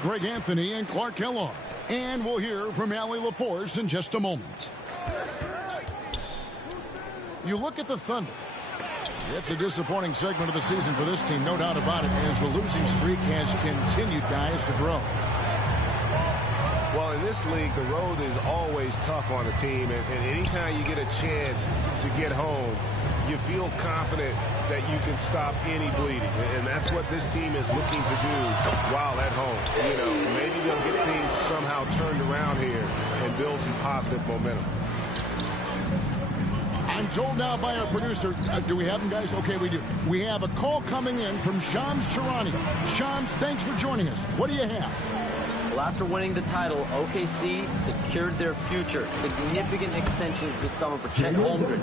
Greg Anthony and Clark Kellogg. And we'll hear from Allie LaForce in just a moment. You look at the Thunder. It's a disappointing segment of the season for this team, no doubt about it, as the losing streak has continued, guys, to grow. Well, in this league, the road is always tough on a team, and anytime you get a chance to get home, you feel confident that you can stop any bleeding, and that's what this team is looking to do while at home. You know, maybe they'll get things somehow turned around here and build some positive momentum. I'm told now by our producer, do we have him, guys? Okay, we do. We have a call coming in from Shams Charania. Shams, thanks for joining us. What do you have? Well, after winning the title, OKC secured their future. Significant extensions this summer for Chet Holmgren,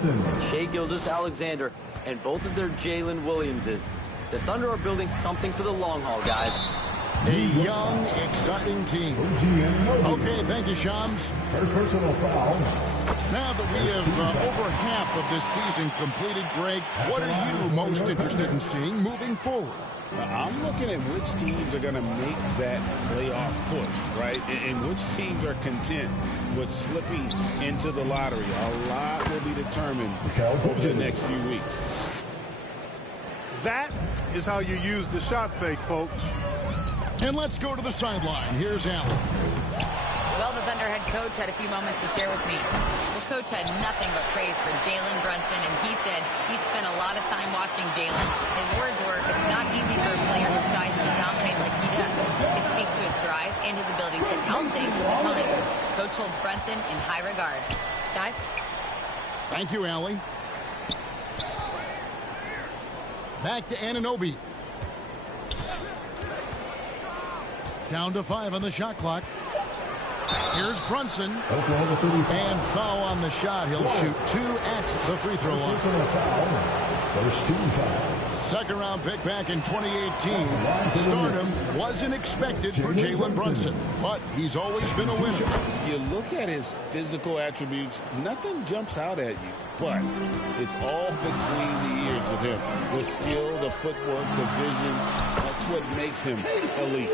Shai Gilgeous-Alexander, and both of their Jalen Williamses. The Thunder are building something for the long haul, guys. A young, exciting team. Okay, thank you, Shams. First personal foul. Now that we have over half of this season completed, Greg, what are you most interested in seeing moving forward? I'm looking at which teams are going to make that playoff push, right? And which teams are content with slipping into the lottery. A lot will be determined over the next few weeks. That is how you use the shot fake, folks. And let's go to the sideline. Here's Allen. Well, the Thunder head coach had a few moments to share with me. The coach had nothing but praise for Jalen Brunson, and he said he spent a lot of time watching Jalen. His words were, it's not easy for a player his size to dominate like he does. It speaks to his drive and his ability to outthink his opponents. Coach holds Brunson in high regard. Guys? Thank you, Allie. Back to Anunoby. Down to 5 on the shot clock. Here's Brunson. And foul on the shot. He'll shoot 2 at the free throw line. First team foul. Second round pick back in 2018. Stardom wasn't expected for Jalen Brunson, but he's always been a winner. You look at his physical attributes, nothing jumps out at you, but it's all between the ears with him. The skill, the footwork, the vision, that's what makes him elite.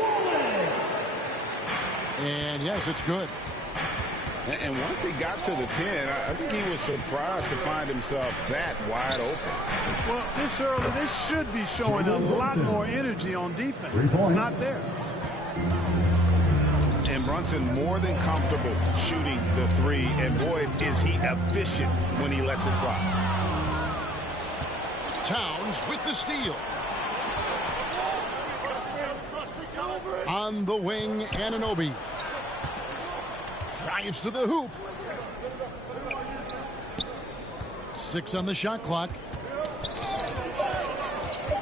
And yes, it's good. And once he got to the 10, I think he was surprised to find himself that wide open. Well, this early, they should be showing a lot more energy on defense. It's not there. And Brunson more than comfortable shooting the 3. And boy, is he efficient when he lets it fly. Towns with the steal. On the wing, Anunoby. Drives to the hoop. 6 on the shot clock.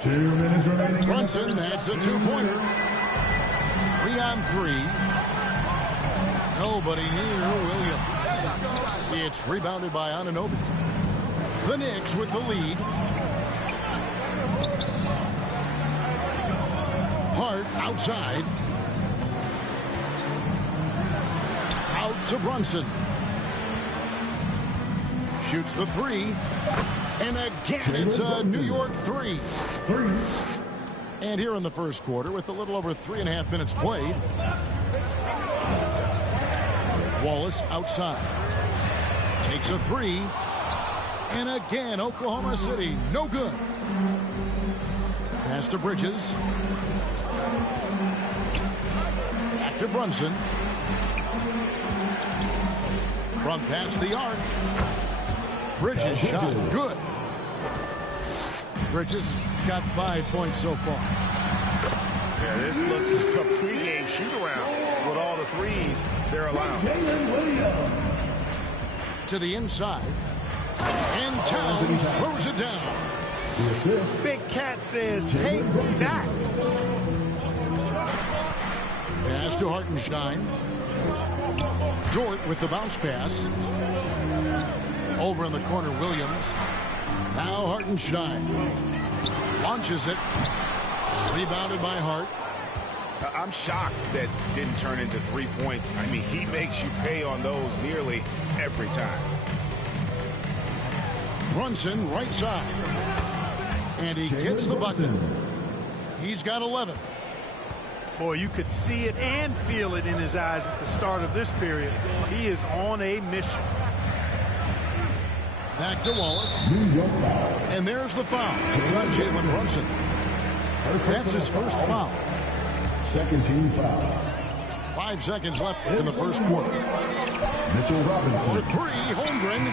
2 minutes remaining. Brunson, that's a 2-pointer. 3 on 3. Nobody near Williams. It's rebounded by Anunoby. The Knicks with the lead. Hart outside. Out to Brunson. Shoots the 3. And again, it's a New York 3. And here in the first quarter, with a little over 3.5 minutes played, Wallace outside. Takes a 3. And again, Oklahoma City, no good. Pass to Bridges. Back to Brunson. From past the arc. Bridges shot good. Bridges got 5 points so far. Yeah, this looks like a pregame shoot-around with all the threes they're allowed. To the inside. And Towns throws it down. Big Cat says, take that. Pass to Hartenstein. Dort with the bounce pass. Over in the corner, Williams. Now Hartenstein. Launches it. Rebounded by Hart. I'm shocked that didn't turn into 3 points. I mean, he makes you pay on those nearly every time. Brunson right side. And he gets the bucket. He's got 11. Boy, you could see it and feel it in his eyes at the start of this period. He is on a mission. Back to Wallace. And there's the foul. It's on Jalen Brunson. That's his first foul. Second team foul. 5 seconds left in the first quarter. Mitchell Robinson. For three, Holmgren.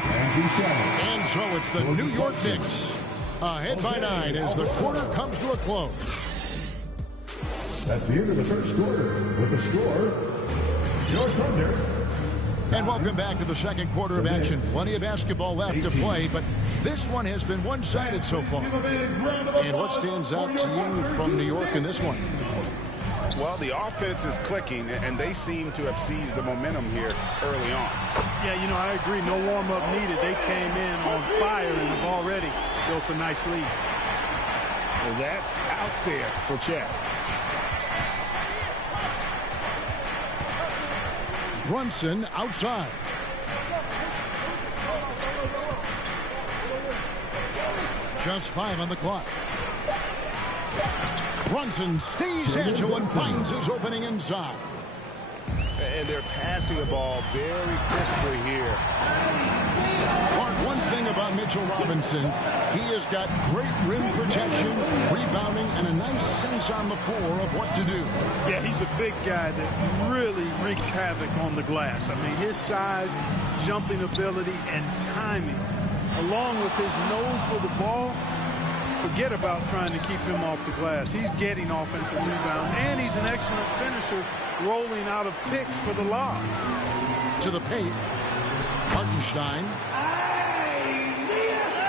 And so it's the New York Knicks ahead by 9 as the quarter comes to a close. That's the end of the first quarter. With the score, your Thunder. And welcome back to the second quarter of action. Plenty of basketball left to play, but this one has been one-sided so far. And what stands out to you from New York in this one? Well, the offense is clicking, and they seem to have seized the momentum here early on. Yeah, you know, I agree. No warm-up needed. They came in on fire and have already built a nice lead. Well, that's out there for Chad. Brunson outside. Just 5 on the clock. Brunson stays agile and finds his opening inside. And they're passing the ball very crisply here. Mark, one thing about Mitchell Robinson, he has got great rim protection, rebounding, and a nice sense on the floor of what to do. Yeah, he's a big guy that really wreaks havoc on the glass. I mean, his size, jumping ability, and timing, along with his nose for the ball, forget about trying to keep him off the glass. He's getting offensive rebounds, and he's an excellent finisher, rolling out of picks for the lob. To the paint, Hartenstein.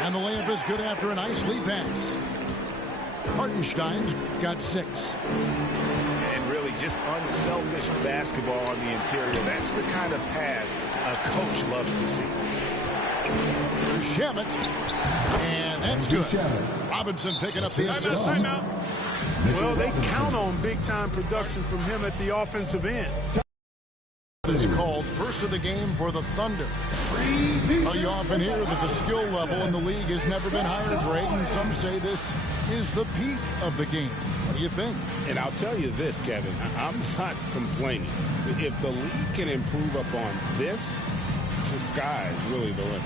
And the layup is good after a nice lead pass. Hartenstein's got 6. And really just unselfish basketball on the interior. That's the kind of pass a coach loves to see. Shamet. And that's good. Robinson picking up the assist. Well, they count on big-time production from him at the offensive end. Is called first of the game for the Thunder. You often hear that the skill level in the league has never been higher, Greg, and some say this is the peak of the game. What do you think? And I'll tell you this, Kevin, I'm not complaining. If the league can improve upon this, the sky is really the limit.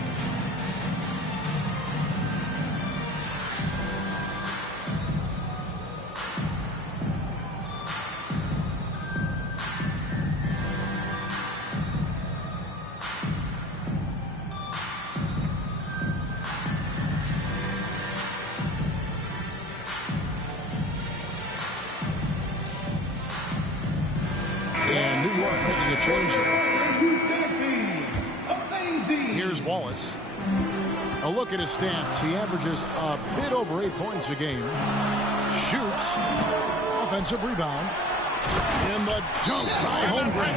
And New York making a change here. Here's Wallace. A look at his stats. He averages a bit over 8 points a game. Shoots. Offensive rebound. And the dunk by Holmgren.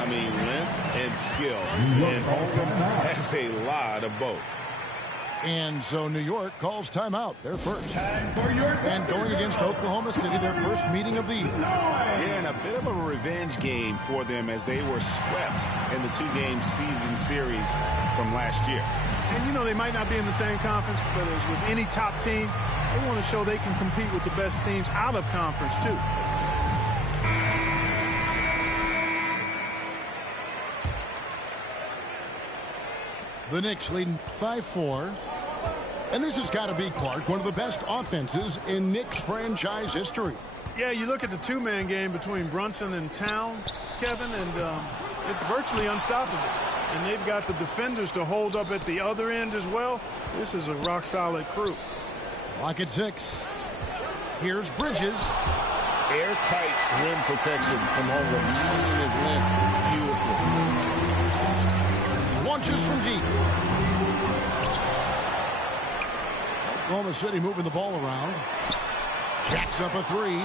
I mean, length and skill. And Holmgren has a lot of both. And so New York calls timeout. They're first. And going against Oklahoma City, their first meeting of the year. Yeah, and a bit of a revenge game for them as they were swept in the 2-game season series from last year. And, you know, they might not be in the same conference, but as with any top team, they want to show they can compete with the best teams out of conference, too. The Knicks leading by 4. And this has got to be, Clark, one of the best offenses in Knicks franchise history. Yeah, you look at the 2-man game between Brunson and Town, Kevin, and it's virtually unstoppable. And they've got the defenders to hold up at the other end as well. This is a rock-solid crew. Clock at 6. Here's Bridges. Airtight rim protection from Holmgren, using his length beautifully. Launches from deep. Oklahoma City moving the ball around. Jacks up a 3.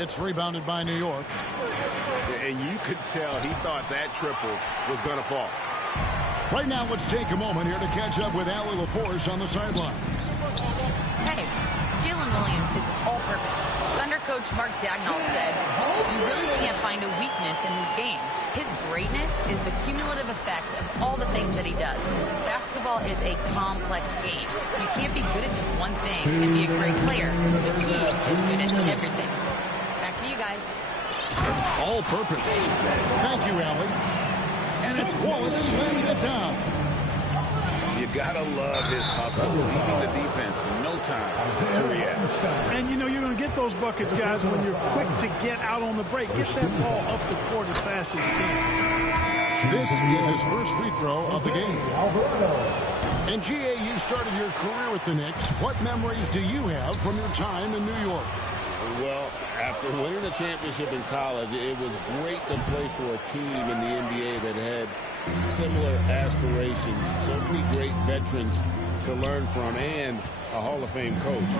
It's rebounded by New York. And you could tell he thought that triple was going to fall. Right now, let's take a moment here to catch up with Allie LaForce on the sidelines. Hey, Jalen Williams is all-purpose. Thunder coach Mark Dagnall said, "You really can't find a weakness in his game. His greatness is the cumulative effect of all the things that he does. Basketball is a complex game. You can't be good at just one thing and be a great player, but he is good at everything." Back All-purpose. Thank you, Allie. And it's Wallace slamming it down. You gotta love his hustle, leaving the defense no time to react. And you know you're going to get those buckets, guys, when you're quick to get out on the break. Get that ball up the court as fast as you can. This is his first free throw of the game. And GA, you started your career with the Knicks. What memories do you have from your time in New York? Well, after winning a championship in college, it was great to play for a team in the NBA that had similar aspirations, so many great veterans to learn from, and a Hall of Fame coach.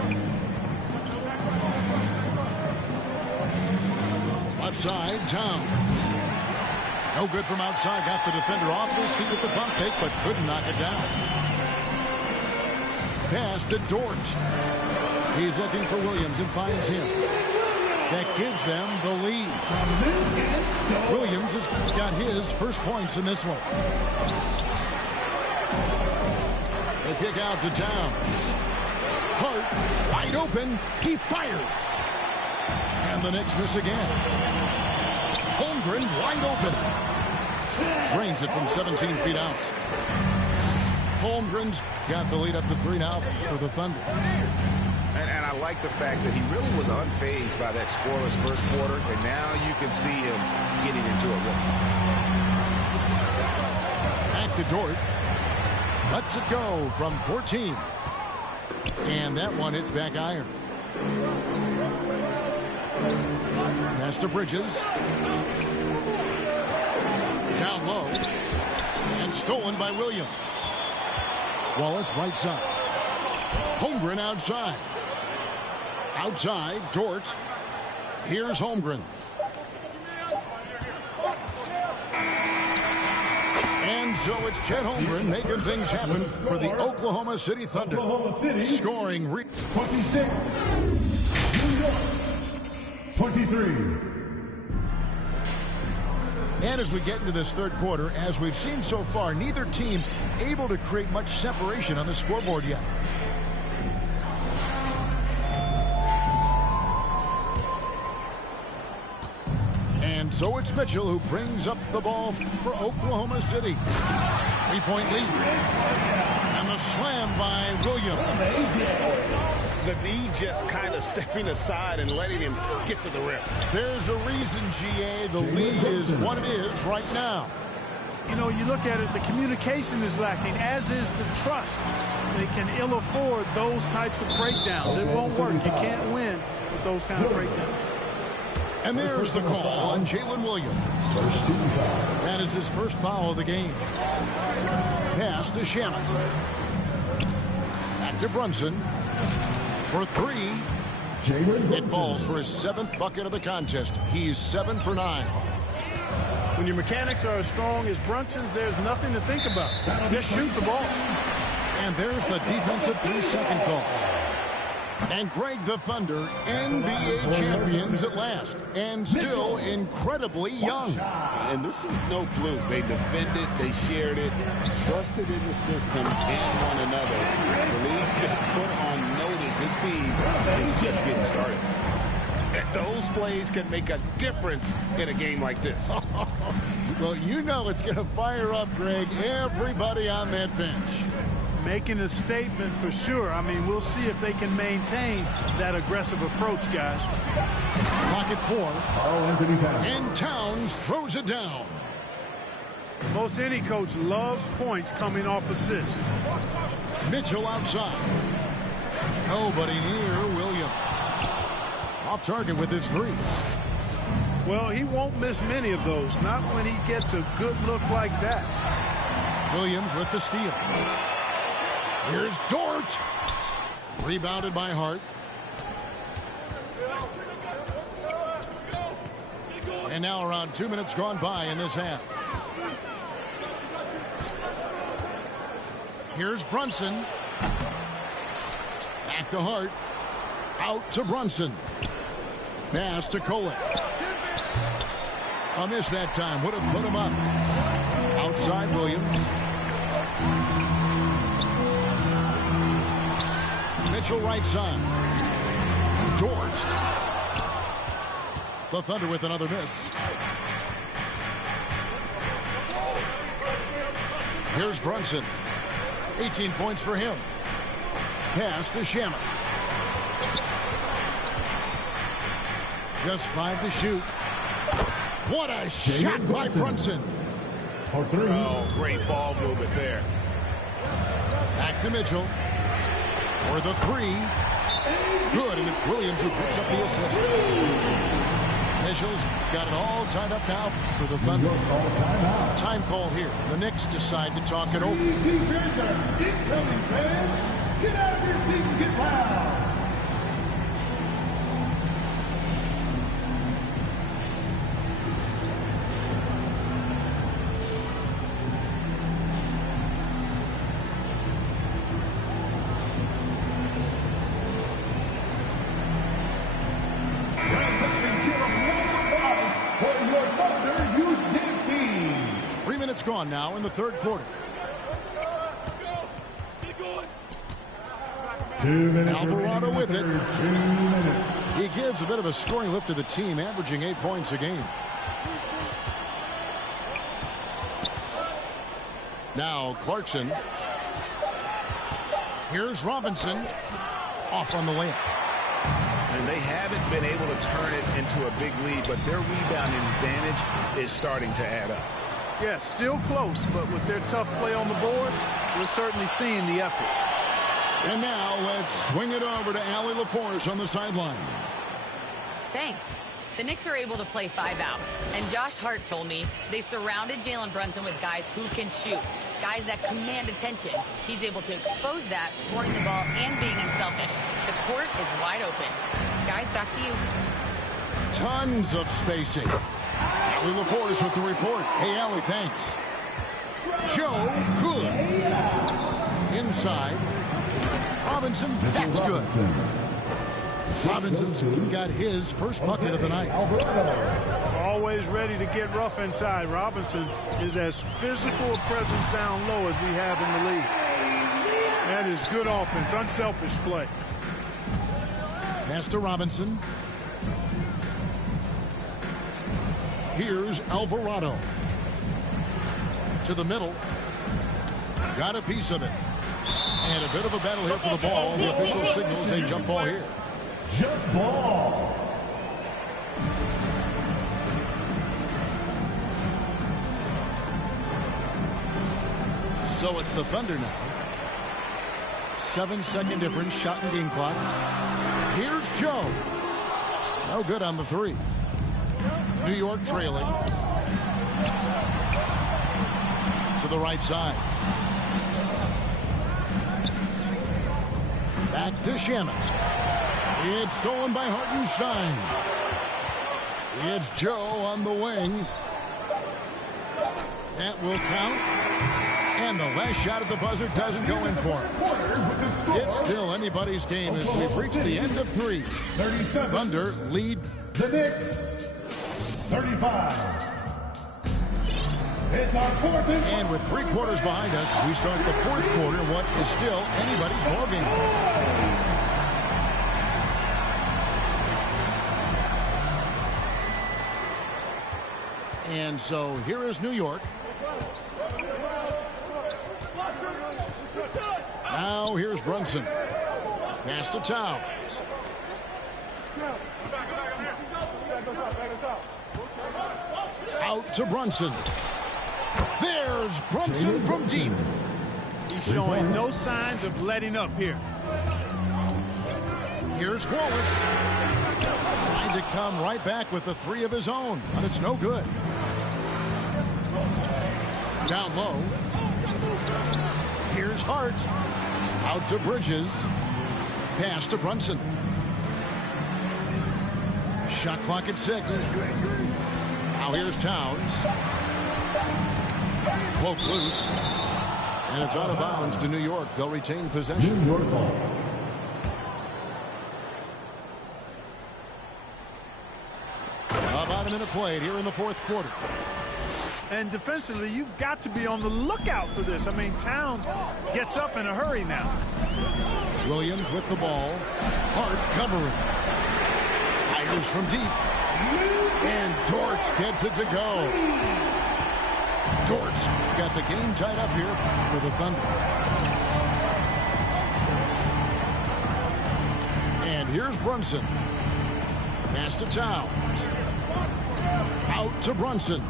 Left side, Towns. No good from outside. Got the defender off his feet with the pump fake, but couldn't knock it down. Pass to Dort. He's looking for Williams and finds him. That gives them the lead. Williams has got his first points in this one. The kick out to Towns. Hart, wide open. He fires. And the Knicks miss again. Holmgren wide open. Drains it from 17 feet out. Holmgren's got the lead up to 3 now for the Thunder. And I like the fact that he really was unfazed by that scoreless first quarter, and now you can see him getting into a rhythm. Back to Dort. Lets it go from 14. And that one hits back iron. Pass to Bridges. Down low. And stolen by Williams. Wallace right side. Holmgren outside. Outside, Dort. Here's Holmgren. And so it's Chet Holmgren making things happen for the Oklahoma City Thunder. Scoring 26. New York. 23. And as we get into this third quarter, as we've seen so far, neither team able to create much separation on the scoreboard yet. And so it's Mitchell who brings up the ball for Oklahoma City. 3-point lead. And the slam by Williams. The D just kind of stepping aside and letting him get to the rim. There's a reason, GA, the lead is what it is right now. You know, you look at it, the communication is lacking, as is the trust. They can ill afford those types of breakdowns. It won't work. You can't win with those kind of breakdowns. And there's the call on Jalen Williams. First team foul. That is his first foul of the game. Pass to Shamet. Back to Brunson. For 3. It falls for his 7th bucket of the contest. He's 7 for 9. When your mechanics are as strong as Brunson's, there's nothing to think about. Just shoot the ball. And there's the defensive 3-second call. And Greg, the Thunder, NBA champions at last, and still incredibly young. And this is no fluke. They defended, they shared it, trusted in the system and one another. The league's been put on notice. This team is just getting started. And those plays can make a difference in a game like this. Well, you know it's going to fire up, Greg, everybody on that bench. Making a statement for sure. I mean, we'll see if they can maintain that aggressive approach, guys. Clock at 4. Anthony Towns. And Towns throws it down. Most any coach loves points coming off assists. Mitchell outside. Nobody near Williams. Off target with his 3. Well, he won't miss many of those. Not when he gets a good look like that. Williams with the steal. Here's Dort. Rebounded by Hart. And now around 2 minutes gone by in this half. Here's Brunson. Back to Hart. Out to Brunson. Pass to Kolek. A miss that time. Would have put him up. Outside Williams. Mitchell right side. Dort. The Thunder with another miss. Here's Brunson. 18 points for him. Pass to Shamet. Just 5 to shoot. What a shot by Brunson. For 3. Oh, great ball movement there. Back to Mitchell. For the 3. Good, and it's Williams who picks up the assist. Mitchell's got it all tied up now for the Thunder. Time call here. The Knicks decide to talk it over. T-shirts are incoming, fans. Get out of your seats and get loud. It's gone now in the third quarter. 2 minutes. Alvarado with it. 2 minutes. He gives a bit of a scoring lift to the team, averaging 8 points a game. Now Clarkson. Here's Robinson. Off on the layup. And they haven't been able to turn it into a big lead, but their rebounding advantage is starting to add up. Yeah, still close, but with their tough play on the boards, we're certainly seeing the effort. And now let's swing it over to Allie LaForce on the sideline. Thanks. The Knicks are able to play 5 out. And Josh Hart told me they surrounded Jalen Brunson with guys who can shoot, guys that command attention. He's able to expose that, scoring the ball and being unselfish. The court is wide open. Guys, back to you. Tons of spacing. Allie LaForce with the report. Hey, Allie, thanks. Joe, good. Inside. Robinson, that's good. Robinson's got his first bucket of the night. Always ready to get rough inside. Robinson is as physical a presence down low as we have in the league. That is good offense, unselfish play. Pass to Robinson. Here's Alvarado. To the middle. Got a piece of it. And a bit of a battle here for the ball. The official signals a jump ball here. Jump ball. So it's the Thunder now. 7-second difference, shot and game clock. Here's Joe. No good on the 3. New York trailing. To the right side. Back to Shamet. It's stolen by Hartenstein. It's Joe on the wing. That will count. And the last shot at the buzzer doesn't go in for him. It's still anybody's game as we've reached the end of 3. 37. Thunder lead. The Knicks. 35. It's our fourth and with 3 quarters behind us, we start the 4th quarter, what is still anybody's ballgame. And so here is New York. Now here's Brunson. Pass to Towns. Out to Brunson. There's Brunson from deep. He's showing no signs of letting up here. Here's Wallace. Trying to come right back with the 3 of his own, but it's no good. Down low. Here's Hart. Out to Bridges. Pass to Brunson. Shot clock at 6. Now here's Towns. Cloak loose. And it's out of bounds to New York. They'll retain possession. New York ball. About a minute played here in the 4th quarter. And defensively, you've got to be on the lookout for this. I mean, Towns gets up in a hurry now. Williams with the ball. Hart covering. Fires from deep. And Dort gets it to go. Dort got the game tied up here for the Thunder. And here's Brunson. Pass to Towns. Out to Brunson.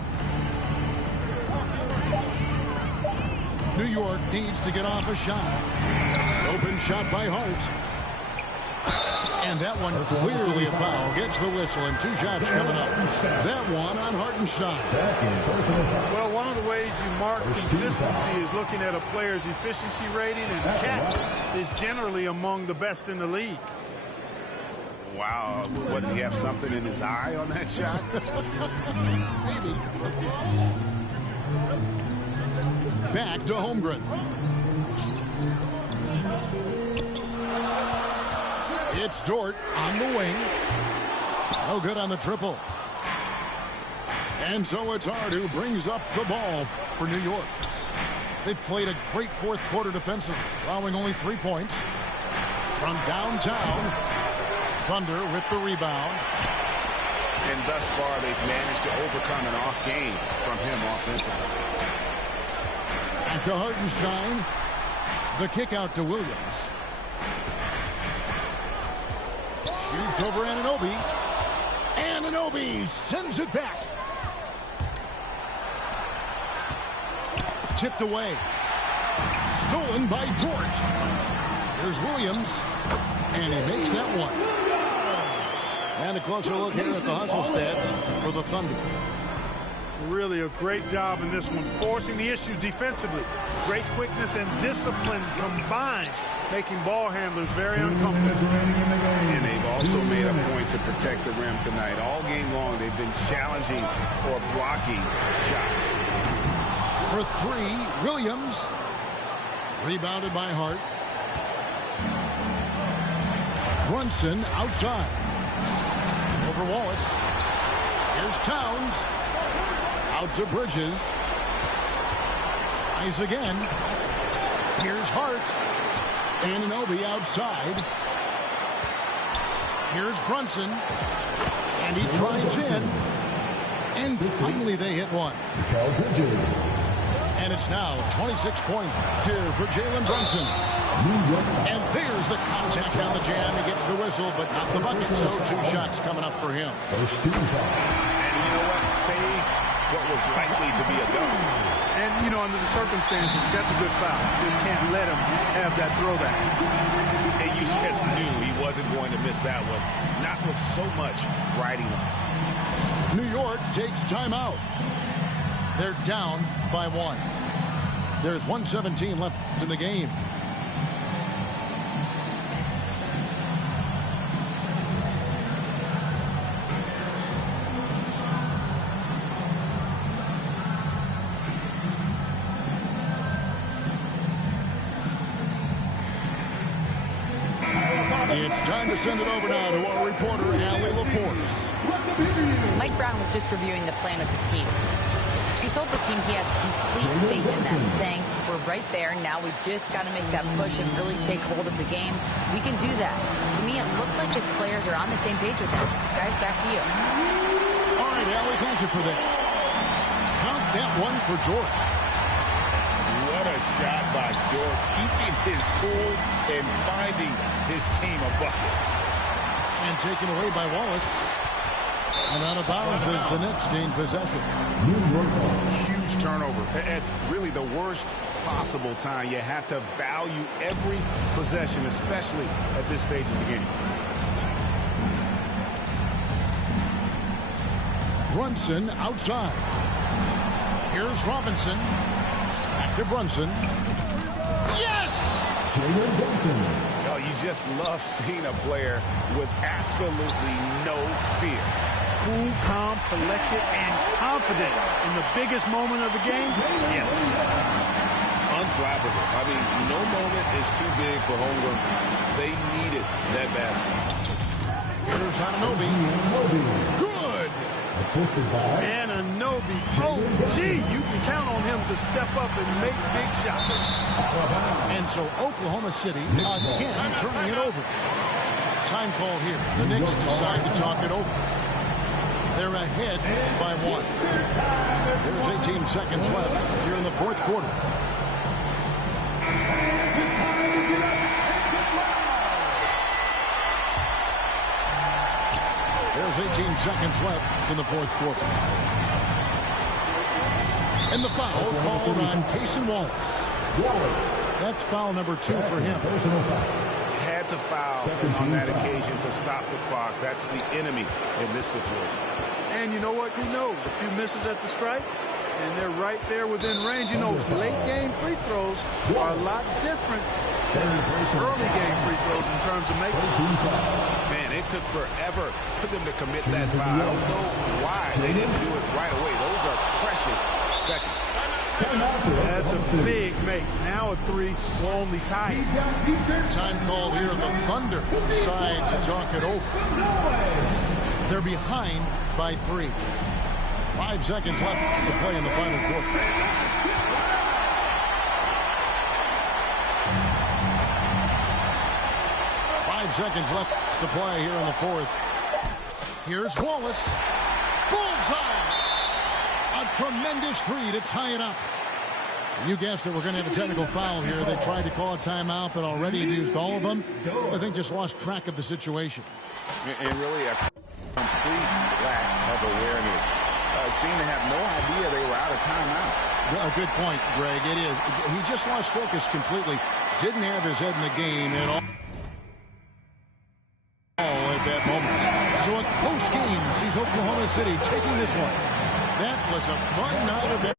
New York needs to get off a shot. Open shot by Hart. And that one clearly a foul. Gets the whistle and 2 shots coming up. That one on Hartenstein. Well, one of the ways you mark consistency is looking at a player's efficiency rating, and Cat is generally among the best in the league. Wow, what, did he have something in his eye on that shot? Maybe. Back to Holmgren. It's Dort on the wing. No good on the triple. And so it's Hart who brings up the ball for New York. They've played a great fourth quarter defensively, allowing only 3 points. From downtown, Thunder with the rebound. And thus far, they've managed to overcome an off game from him offensively. Back to Hartenstein. The kick out to Williams. Shoots over Anunoby. Anunoby sends it back. Tipped away. Stolen by George. There's Williams. And he makes that one. And a closer look here at the hustle stats for the Thunder. Really a great job in this one, forcing the issue defensively. Great quickness and discipline combined, making ball handlers very uncomfortable. And they've also made a point to protect the rim tonight. All game long, they've been challenging or blocking shots. For 3, Williams. Rebounded by Hart. Brunson outside. Over Wallace. Here's Towns. Out to Bridges. Tries again. Here's Hart. Anunoby outside. Here's Brunson. And he drives in. And finally they hit one. And it's now 26 points here for Jalen Brunson. And there's the contact on the jam. He gets the whistle, but not the bucket. So 2 shots coming up for him. And you know what? Saved what was likely to be a double. And, you know, under the circumstances, that's a good foul. You just can't let him have that throwback. And you just knew he wasn't going to miss that one. Not with so much riding on. New York takes timeout. They're down by 1. There's 1:17 left in the game. It's time to send it over now to our reporter, Allie LaForce. Mike Brown was just reviewing the plan with his team. He told the team he has complete faith in them, saying, we're right there, now we just got to make that push and really take hold of the game. We can do that. To me, it looked like his players are on the same page with him. Guys, back to you. All right, Allie, thank you for that. Count that one for George. What a shot by Dort, keeping his cool and finding his team a bucket. And taken away by Wallace. And out of bounds as the Knicks gain possession. Huge turnover. At really the worst possible time. You have to value every possession, especially at this stage of the game. Brunson outside. Here's Robinson. Back to Brunson. Yes! Jalen Brunson. Oh, you just love seeing a player with absolutely no fear. Cool, calm, collected, and confident in the biggest moment of the game? Yes. Unflappable. I mean, no moment is too big for Holmgren. They needed that basket. Here's Anunoby. Good! Assisted by Anunoby. Oh, gee, you can count on him to step up and make big shots. And so Oklahoma City again turning it over. Time called here. The Knicks decide to talk it over. They're ahead by 1. There's 18 seconds left here in the fourth quarter. There's 18 seconds left in the fourth quarter. And the foul called on Cason Wallace. That's foul number 2 for him. Had to foul on that occasion to stop the clock. That's the enemy in this situation. And you know what? He knows a few misses at the stripe, and they're right there within range. He knows late game free throws are a lot different than early game free throws in terms of making. Man, it took forever for them to commit that foul. I don't know why they didn't do it right away. Those are precious seconds. That's a big make. Now a 3 will only tie it. Time called here. The Thunder decide to talk it over. They're behind by 3. 5 seconds left to play in the final quarter. Seconds left to play here in the fourth. Here's Wallace. Bullseye! A tremendous 3 to tie it up. You guessed it, we're going to have a technical foul here. They tried to call a timeout, but already used all of them. I think just lost track of the situation. And really a complete lack of awareness. Seemed to have no idea they were out of timeouts. A good point, Greg. It is. He just lost focus completely. Didn't have his head in the game at all. At that moment. So a close game sees Oklahoma City taking this one. That was a fun night of